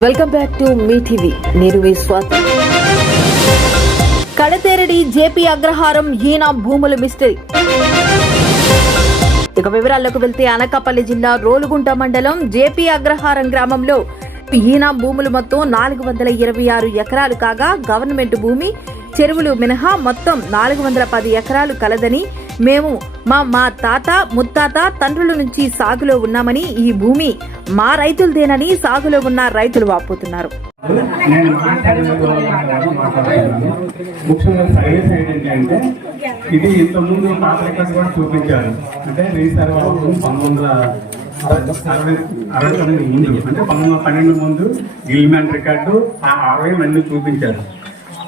Welcome back to మీ TV. నేను మీ స్వాతి. కడతేరడి జేపీ అగ్రహారం ఈనా భూముల మిస్టరీ. ఇక వివరాల్లోకి వెళ్తే అనకాపల్లి జిల్లా రోలుగుంట మండలం జేపీ అగ్రహారం గ్రామంలో ఈనా భూములు మొత్తం నాలుగు వందల ఇరవై ఆరు ఎకరాలు కాగా గవర్నమెంట్ భూమి చెరువులు మినహా మొత్తం నాలుగు వందల పది ఎకరాలు కలదని మేము మా మా తాత ముత్తాత తండ్రుల నుంచి సాగులో ఉన్నామని ఈ భూమి మా రైతులదేనని సాగులో ఉన్న రైతులు వాపోతున్నారు. ఇది ఇంతకుముందు పాత రికార్డు కూడా చూపించారు. అంటే రీసర్వ్ పంతొమ్మిది వందల అరవై అరవై ముందు అంటే పంతొమ్మిది వందల పన్నెండు ముందు గిల్మ్యాన్ రికార్డు ఆ అరవై మంది చూపించారు.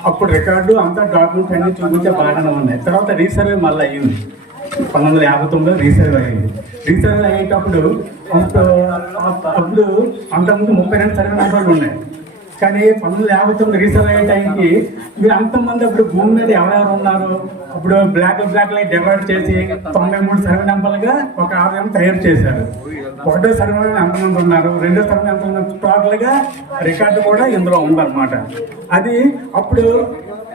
అప్పుడు రికార్డు అంతా డాక్యుమెంట్స్ అన్ని చూపించే బాగానే ఉన్నాయి. తర్వాత రీసర్వే మళ్ళీ అయ్యింది. పంతొమ్మిది వందల యాభై తొమ్మిదిలో రీసర్వ్ అయ్యింది. రీసర్వ్ అయ్యేటప్పుడు అంత- అప్పుడు అంతకుముందు ముప్పై రెండు సర్వే నెంబర్లు ఉన్నాయి. కానీ పనులు లేకపోతే యాభై అయ్యే టైంకి మీరు అంతమంది అప్పుడు భూమి మీద ఎవరెవరు ఉన్నారు? అప్పుడు బ్లాక్ బ్లాక్ లైట్ డివైడ్ చేసి తొంభై మూడు సర్వే నెంబర్లుగా ఒక ఆదాయం తయారు చేశారు. ఒకటో సర్వే ఎంతమంది ఉన్నారు? రెండో సర్వే ఎంతమంది టోటల్గా రికార్డు కూడా ఇందులో ఉందన్నమాట. అది అప్పుడు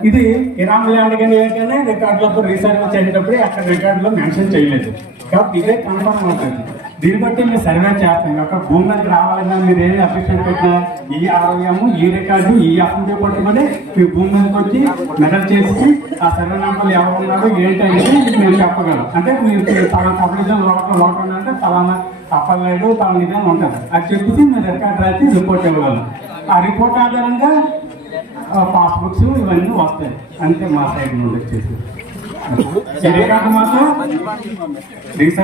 ఇది ఇరాన్ ల్యాండ్ కానీ రికార్డులో రీసర్వ్ చేసేటప్పుడు అక్కడ రికార్డులో మెన్షన్ చేయలేదు. కాబట్టి ఇదే కన్ఫర్మ్ అవుతుంది. దీన్ని బట్టి మీరు సర్వే చేస్తాం. ఒక భూమి మీదకి రావాలన్నా మీరు ఏం అప్లికేషన్ పెట్టినా ఈ ఆరోగ్యం ఈ రికార్డు ఈ అకౌంట్ పట్టుకొని మీ భూమి మీదకి వచ్చి మెడల్ చేసి ఆ సర్వే నెంబర్లు ఎవరు ఉన్నారు ఏంటనేది మేము చెప్పగలం. అంటే మీరు తన సబ్డివిజన్ లోపల లోపల అంటే తలానా తప్పలేదు తన ఇదని ఉంటుంది. అది చెప్పేసి మీరు రికార్డ్ రాసి రిపోర్ట్ ఇవ్వగలం. ఆ రిపోర్ట్ ఆధారంగా పాస్బుక్స్ ఇవన్నీ వస్తాయి. అంతే మా సైడ్ నుండి వచ్చేసి. రికార్డు మాత్రం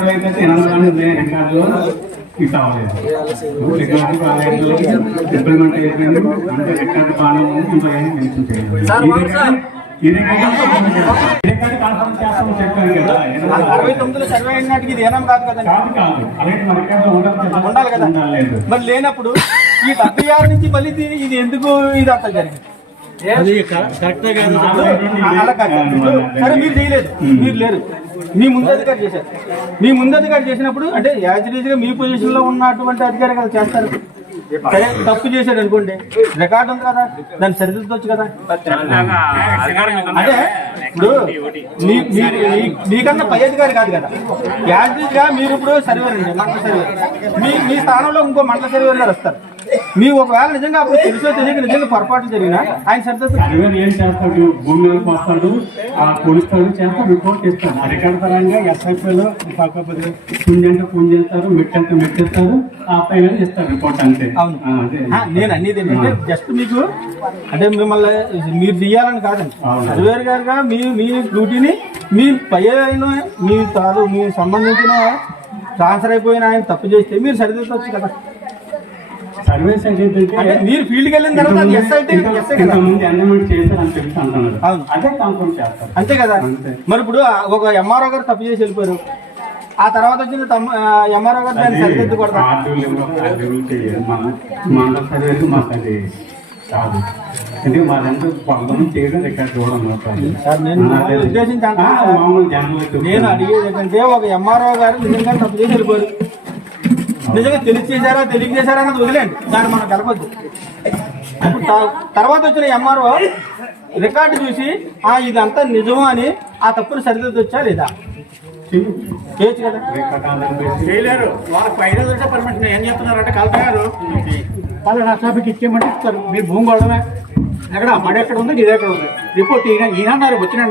అయితే తెలంగాణ రికార్డులో ఇంప్లిమెంట్ అయిపోయింది అంటే రికార్డు బాగానే ఉంది ఇంకా ఏం అరవై తొమ్మిదిలో సర్వే అయినట్టుకి ఇది ఏనం కాదు కదండి. ఉండాలి కదా. మరి లేనప్పుడు ఈ డెబ్బై ఆరు నుంచి మళ్ళీ ఇది ఎందుకు ఇది అంతా జరిగింది? అది కరెక్టే కాదు? సరే మీరు చేయలేదు. మీరు లేరు. మీ ముందు అధికారి చేశారు. మీ ముందు అధికారి చేసినప్పుడు అంటే యాజిటీజ్గా మీ పొజిషన్లో ఉన్నటువంటి అధికారి కదా చేస్తారు. సరే తప్పు చేశాడు అనుకోండి. రికార్డు ఉంది కదా దాన్ని సరిదిద్దొచ్చు కదా. అంటే ఇప్పుడు మీకన్నా పై అధికారి కాదు కదా. యాజిటీజ్గా మీరు ఇప్పుడు సర్వేర్ అండి మండల సర్వేర్ మీ మీ స్థానంలో ఇంకో మండల సర్వేర్ గారు వస్తారు. మీ ఒకవేళ నిజంగా అప్పుడు తెలుసో తెలియక నిజంగా పొరపాటు జరిగినా ఆయన ఇవన్నీ ఏం చేస్తాడు? భూమి మీదకి వస్తాడు. కొలుస్తాడు చేస్తాడు రిపోర్ట్ ఇస్తాడు ఆ రికార్డు పరంగా ఎస్ఐపీలో కాకపోతే పుంజ అంటే చేస్తారు మెట్ అంటే మెట్టిస్తారు ఆ పైన ఇస్తారు రిపోర్ట్ అంతే. అవును. నేను అనేది ఏంటంటే జస్ట్ మీకు అంటే మిమ్మల్ని మీరు తీయాలని కాదండి. సర్వేర్ గారుగా మీ మీ డ్యూటీని మీ పై అయిన మీ తాను మీ సంబంధించిన ట్రాన్స్ఫర్ అయిపోయిన ఆయన తప్పు చేస్తే మీరు సరిదిద్దొచ్చు కదా. సర్వీస్ ఏంటంటే మీరు ఫీల్డ్కి వెళ్ళిన తర్వాత ఎస్ అయితే ఇంతకుముందు అన్నమెంట్ చేశారని చెప్పి అంటున్నారు. అవును. అదే కన్ఫర్మ్ చేస్తారు. అంతే కదా. మరి ఇప్పుడు ఒక ఎంఆర్ఓ గారు తప్పు చేసి వెళ్ళిపోయారు. ఆ తర్వాత వచ్చిన ఎంఆర్ఓ గారు దాన్ని సరిదిద్దకూడదు ఆర్డర్లు ఆర్డర్లు చేయాలి మన మండల సర్వేలు మాకు అది కాదు. అంటే మాదంతా పొలం చేయడం రికార్డ్ కూడా సార్, నేను మిమ్మల్ని ఉద్దేశించి అంటున్నాను. మామూలు జనరల్ నేను అడిగేది ఏంటంటే ఒక ఎంఆర్ఓ గారు నిజంగా తప్పు చేసి వెళ్ళిపోయారు. నిజంగా తెలియజేశారా తెలియజేశారా అన్నది వదిలేండి. దాన్ని మనం కలపద్దు తర్వాత వచ్చిన ఎంఆర్ఓ రికార్డు చూసి ఆ ఇదంతా నిజము అని ఆ తప్పును సరిదిద్దొచ్చా లేదా? చేయొచ్చు కదా. చేయలేరు. వాళ్ళకి పైన పర్మిషన్ ఏం చెప్తున్నారంటే కలెక్టర్ వాళ్ళు పలానా ఇచ్చేయమంటే ఇస్తారు. మీరు భూమి కొడమే ఎక్కడ? మడి ఎక్కడ ఉంది? ఇది ఎక్కడ ఉంది. రిపోర్ట్ ఈయన ఈయన అన్నారు. వచ్చిన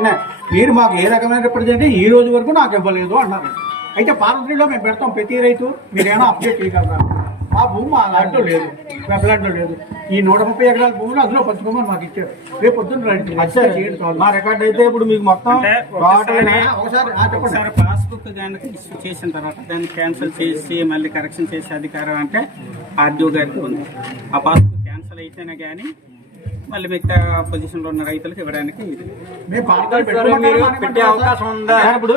మీరు మాకు ఏ రకమైన రిప్రజెంట్ ఈ రోజు వరకు నాకు ఇవ్వలేదు అన్నారు. అయితే పార్లమెంట్లో మేము పెడతాం ప్రతి రైతు. మీరేమో అప్డేట్ చేయగలరా? మా భూమి మా దాంట్లో లేదు. వెబ్లాంట్లో లేదు. ఈ నూట ముప్పై ఎకరాల భూమిని అందులో పంచుకోమని మాకు ఇచ్చారు. రేపు పొద్దున్న చేయండి. మా రికార్డ్ అయితే ఇప్పుడు మీకు మొత్తం ఒకసారి పాస్బుక్ కనుక ఇష్యూ చేసిన తర్వాత దాన్ని క్యాన్సిల్ చేసి మళ్ళీ కరెక్షన్ చేసే అధికారం అంటే ఆర్డీఓ గారికి ఉంది. ఆ పాస్బుక్ క్యాన్సిల్ అయితేనే కానీ మళ్ళీ మిగతా పొజిషన్లో ఉన్న రైతులకు ఇవ్వడానికి? పెట్టే అవకాశం ఉందా? ఇప్పుడు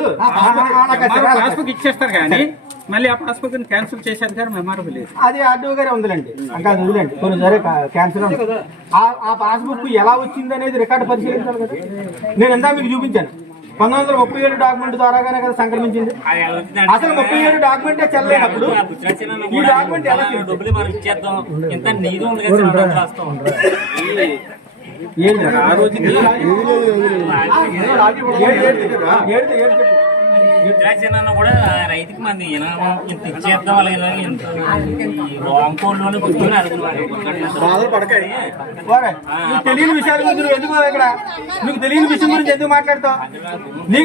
పాస్బుక్ ఇచ్చేస్తారు కానీ మళ్ళీ ఆ పాస్బుక్ క్యాన్సిల్ చేసే అధికారం ఎంఆర్ఓ లేదు. అది ఆర్డీఓ గారే ఉందిలేండి. వదిలేండి కొన్ని సరే క్యాన్సిల్. ఆ ఆ పాస్బుక్ ఎలా వచ్చింది అనేది రికార్డు పరిశీలించాలి కదా. నేను ఇందా మీకు చూపించాను. పంతొమ్మిది వందల ముప్పై ఏడు డాక్యుమెంట్ ద్వారాగానే కదా సంక్రమించింది. అసలు ముప్పై ఏడు డాక్యుమెంటే చెల్లలేనప్పుడు ఈ డాక్యుమెంట్ ఎలా? డబ్బులు మనం ఇచ్చేద్దాం ఇంత నీరు ఉంది కదా రాస్తాం. ఏడు- ఏడు- ఏడు- ఉత్తరాక్షణ కూడా రైతుకి మంది ఇంత ఇచ్చేద్దాం అలాగే ఇంత రాంగ్ కోడ్లోనే కూర్చొని అడుగుతున్నారు. తెలియని విషయాల గురించి నువ్వు ఎందుకు ఇక్కడ? నీకు తెలియని విషయం గురించి ఎందుకు మాట్లాడతావు? నీ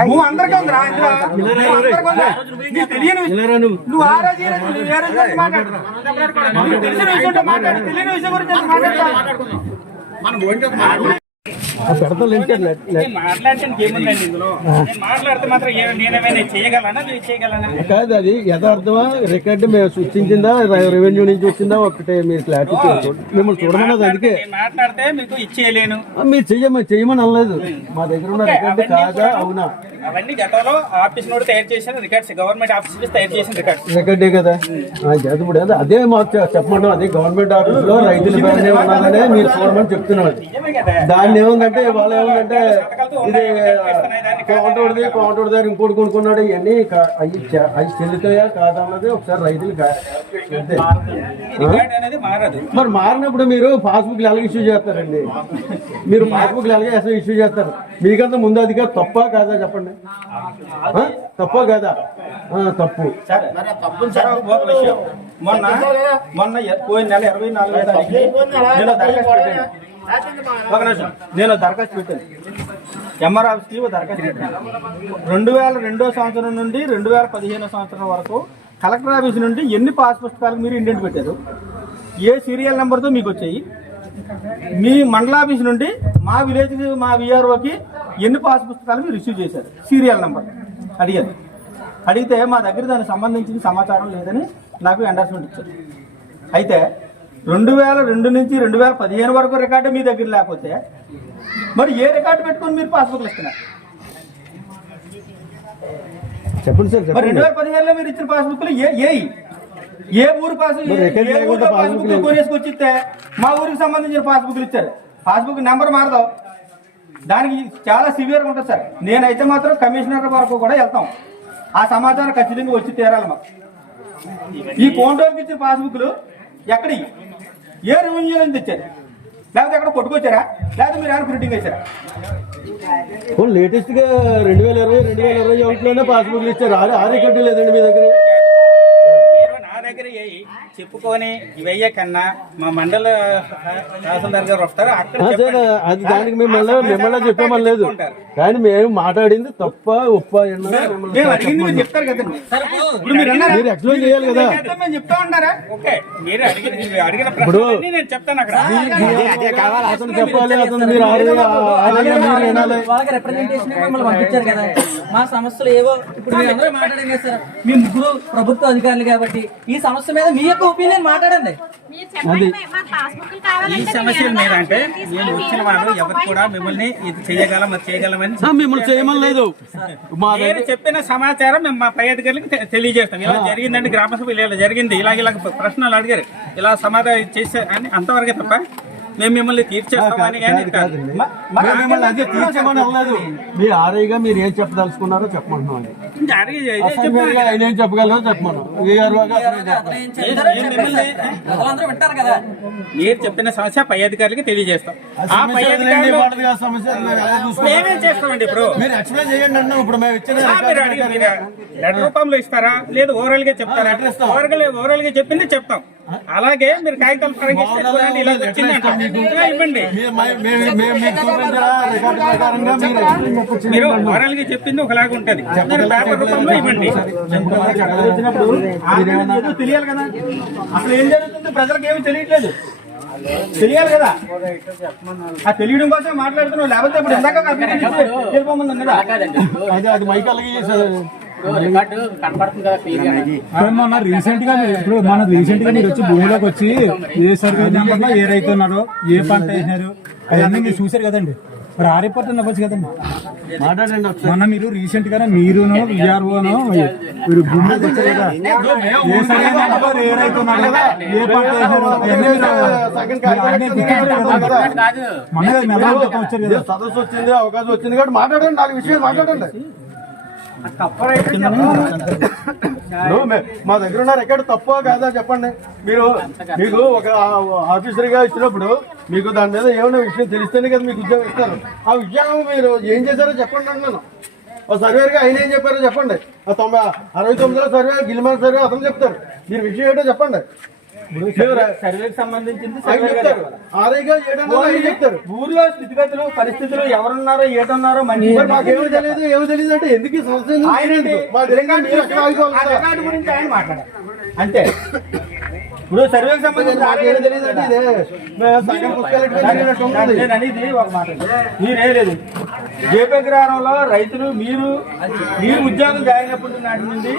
నువ్వు అందరికీ ఉందిరా? నీకు తెలియని నువ్వు? ఆ రోజు ఈ రోజు నువ్వు ఏ రోజు గురించి మాట్లాడుతున్నావు? నీకు తెలిసిన విషయం మాట్లాడు. తెలియని విషయం గురించి మాట్లాడతావు? కాదు అది యథార్థమా? రికార్డు మేము సృష్టించిందా? రెవెన్యూ నుంచి వచ్చిందా? ఒకటే మీరు క్లారిటీ మిమ్మల్ని చూడమన్నది అందుకే మాట్లాడితే మీకు ఇచ్చేయలేను. మీరు చెయ్యమని చెయ్యమని అనలేదు. మా దగ్గర ఉన్న రికార్డు కాదా అవునా? అవన్నీ గతంలో ఆఫీస్ నుండి తయారు చేసిన రికార్డ్స్ గవర్నమెంట్ ఆఫీస్ తయారు చేసిన రికార్డ్స్. రికార్డే కదా? ఇప్పుడు అదే- మాకు చెప్పమంటాం. అదే గవర్నమెంట్ ఆఫీస్లో రైతుల మీరు చూడమని చెప్తున్నాడు నిజమే దాన్ని ఏముందంటే వాళ్ళు ఏముందంటే ఇది కౌంటర్ది కౌంటర్ దగ్గర ఇంకోటి కొనుక్కున్నాడు. ఇవన్నీ అవి అవి చెల్లుతాయా కాదా అన్నది ఒకసారి రైతులు మరి మారినప్పుడు మీరు పాస్బుక్ ఎలాగ ఇష్యూ చేస్తారండి. మీరు పాస్బుక్ ఎలాగ అసలు ఇష్యూ చేస్తారు. మీకంతా ముందు అధికారు తప్ప కాదా చెప్పండి? తప్ప కాదా? తప్పు. సరే సరే ఒక విషయం. మొన్న మొన్న పోయిన నెల ఇరవై నాలుగో తారీఖు ఒక నిమిషం. నేను దరఖాస్తు పెట్టాను. ఎంఆర్ ఆఫీస్కి దరఖాస్తు పెట్టాను. రెండు వేల రెండో సంవత్సరం నుండి రెండు వేల పదిహేనో సంవత్సరం వరకు కలెక్టర్ ఆఫీస్ నుండి ఎన్ని పాస్ పుస్తకాలకు మీరు ఇండెంట్ పెట్టారు? ఏ సీరియల్ నెంబర్తో మీకు వచ్చాయి? మీ మండల ఆఫీస్ నుండి మా విలేజ్ మా విఆర్ఓకి ఎన్ని పాస్ పుస్తకాలు మీరు రిసీవ్ చేశారు? Serial number. అడిగారు అడిగితే మా దగ్గర దానికి సంబంధించిన సమాచారం లేదని నాకు ఎండార్స్మెంట్ ఇచ్చారు. అయితే రెండు వేల రెండు నుంచి రెండు వేల పదిహేను వరకు రికార్డు మీ దగ్గర లేకపోతే మరి ఏ రికార్డు పెట్టుకొని మీరు పాస్బుక్లు ఇస్తున్నారు? చెప్పండి సార్ మరి రెండు వేల పదిహేనులో మీరు ఇచ్చిన పాస్బుక్లు ఏ ఏ ఏ ఊరు పాస్బుక్. కొనేసుకొచ్చి ఇస్తే మా ఊరికి సంబంధించిన పాస్బుక్లు ఇచ్చారు. పాస్బుక్ నెంబర్ మారదు. దానికి చాలా సివియర్ ఉంటుంది సార్. నేనైతే మాత్రం కమిషనర్ వరకు కూడా వెళ్తాం. ఆ సమాచారం ఖచ్చితంగా వచ్చి తీరాలి మాకు. ఈ కోంటోకి ఇచ్చిన పాస్బుక్లు ఎక్కడి ఏ రెవెన్యూ నుంచి తెచ్చారు. లేకపోతే ఎక్కడ కొట్టుకొచ్చారా? లేకపోతే మీరు ఏమైనా ప్రింటింగ్ వేశారా? లేటెస్ట్గా రెండు వేల ఇరవై రెండు వేల ఇరవై ఒకటిలోనే పాస్బుక్లు ఇచ్చారు. ఆ- రికార్డు లేదండి మీ దగ్గర. నా దగ్గర చెప్పుకొని ఇవయ్యే కన్నా మా మండల తహసీల్దార్ గారు వస్తారు. అది దానికి మిమ్మల్ని మిమ్మల్ని చెప్పామని లేదు. కానీ మేము మాట్లాడింది తప్ప ఉప్ప ఎన్నో మిమ్మల్ని మేము అడిగింది మీరు చెప్తారు కదండి ఇప్పుడు మీరు అన్నారా? మీరు ఎక్స్ప్లెయిన్ చేయాలి కదా. చేద్దాం మేము చెప్తా ఉన్నారా? ఓకే మీరు అడిగిన మీరు అడిగిన ప్రశ్నలన్నీ నేను చెప్తాను అక్కడ. అతను చెప్పాలి అతను మీరు వాళ్ళకి రిప్రజెంటేషన్ మిమ్మల్ని పంపించారు కదా. మా సమస్యలు ఏవో ఇప్పుడు మీరు అందరూ మాట్లాడారు కదా సార్? మీ ముగ్గురు ప్రభుత్వ అధికారులు కాబట్టి ఈ సమస్య మీద మీ యొక్క ఒపీనియన్ మాట్లాడండి. మా పాస్బుక్లు ఈ కావాలంటే సమస్యల మేము మీద అంటే నేను వచ్చిన మేము వాళ్ళు ఎవరు కూడా మిమ్మల్ని ఇది చేయగలం అది చేయగలమని ఆ, మిమ్మల్ని చేయమని లేదు మా నేను చెప్పిన సమాచారం మేము మా పై అధికారులకు తె- తెలియజేస్తాం. ఇలా జరిగిందండి గ్రామ సభ ఇలా జరిగింది ఇలాగ ఇలా ప్రశ్నలు అడిగారు. ఇలా సమాధానం చేసే అని అంతవరకే తప్ప మేము మిమ్మల్ని తీర్చేస్తామని కానీ కాదు మేము మిమ్మల్ని అదే తీర్చమని అనలేదు. మీ ఆర్ఐగా మీరు ఏం చెప్పదలుచుకున్నారో చెప్పమంటున్నాం అండి ఆయన ఏం చెప్పగలరో మీరు చెప్పిన సమస్య పై అధికారులకి తెలియజేస్తాం. ఆ పై అధికారులు మేము చేస్తామండి ఇప్పుడు? మీరు ఎక్స్ప్లెయిన్ చేయండి అన్నాం ఇప్పుడు మేము ఇచ్చిన లెటర్ రూపంలో ఇస్తారా? లేదు ఓవరాల్గా చెప్తారా? ఓవరాల్గా చెప్పింది చెప్తాం. అలాగే మీరు కాగితాలు పరంగా ఇస్తే చూడండి ఇలా ఇవ్వండి. మీరు గా చెప్పింది ఒకలాగా ఉంటది. పేపర్ రూపంలో ఇవ్వండి. తెలియాలి కదా. అసలు ఏం జరుగుతుందో? ప్రజలకు ఏమి తెలియట్లేదు. తెలియాలి కదా. ఆ తెలియడం కోసం మాట్లాడుతున్నావు. లేకపోతే ఇప్పుడు ఎందాక కదా. మొన్న రీసెంట్గా మీరు- ఇప్పుడు మన రీసెంట్గా మీరు వచ్చి భూమిలోకి వచ్చి ఏ సర్వే నెంబర్లో ఏ రైతు ఉన్నారో ఏ పంట వేసినారు అవన్నీ మీరు చూసారు కదండి. మరి ఆ రిపోర్ట్ నవ్వచ్చు కదండి. మాట్లాడండి మొన్న మీరు రీసెంట్ గానే మీరును విఆర్ఓను మీరు భూమి తెచ్చారు కదా. ఏ సరైన నెంబర్ ఏ రైతు ఉన్నారు కదా. ఏ పంట నెల వచ్చారు కదా. సదస్సు వచ్చింది అవకాశం వచ్చింది కాబట్టి మాట్లాడండి నాలుగు విషయాలు మాట్లాడండి. మా దగ్గర ఉన్న రికార్డు తప్ప కాదా చెప్పండి. మీరు మీకు ఒక ఆఫీసర్గా ఇచ్చినప్పుడు మీకు దాని మీద ఏమైనా విషయం తెలిస్తేనే కదా మీకు ఉద్యోగం ఇస్తారు. ఆ ఉద్యోగం మీరు ఏం చేశారో చెప్పండి అంటున్నాను ఆ సర్వేర్గా ఆయన ఏం చెప్పారో చెప్పండి. ఆ తొంభై అరవై తొమ్మిదిలో సర్వే గిలిమాన్ సర్వే అతను చెప్తారు. మీరు విషయం ఏంటో చెప్పండి. సర్వేకి సంబంధించింది సర్వే చెప్తారు. ఊర్లో స్థితిగతులు పరిస్థితులు ఎవరున్నారో ఏటున్నారో మంచి మాకేమీ తెలియదు ఏమీ తెలియదు అంటే ఎందుకు? రికార్డు గురించి ఆయన మాట్లాడారు. అంతే ఇప్పుడు సర్వేకి సంబంధించి తెలియదు అంటే ఇదే. పుస్తకాలు ఒక మాట మీరే లేదు. జేపీ గ్రహంలో రైతులు మీరు మీరు ఉద్యోగం జాయిన్ అయినప్పటి నాటి నుండి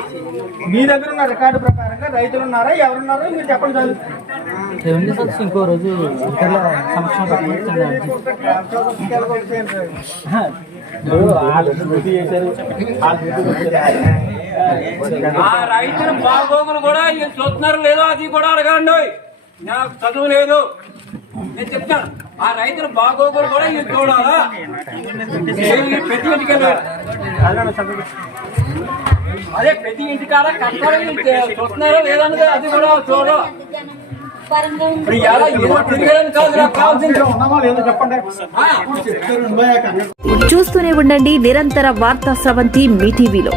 మీ దగ్గర ఉన్న రికార్డు ప్రకారంగా రైతులు ఉన్నారా ఎవరున్నారో మీరు చెప్పండి చాలు. ఇంకో రోజు వాళ్ళు చేశారు. ఆ రైతుల బాగోగులు కూడా వీళ్ళు చూస్తున్నారు లేదో అది కూడా అడగండి. నాకు చదువు లేదు. నేను చెప్తాను. ఆ రైతుల బాగోగులు కూడా వీళ్ళు చూడాలా? ప్రతి. అదే ప్రతి ఇంటికాడ కష్టాలు చూస్తున్నారో లేదన్నది అది కూడా చూడు. ఇప్పుడు ఎలా ఏదో తిరిగేదని కాదు నాకు కావాల్సింది. ఉన్నామో లేదో చెప్పండి ఆ, చూస్తూనే ఉండండి నిరంతర వార్తా స్రవంతి మీ టీవీలో.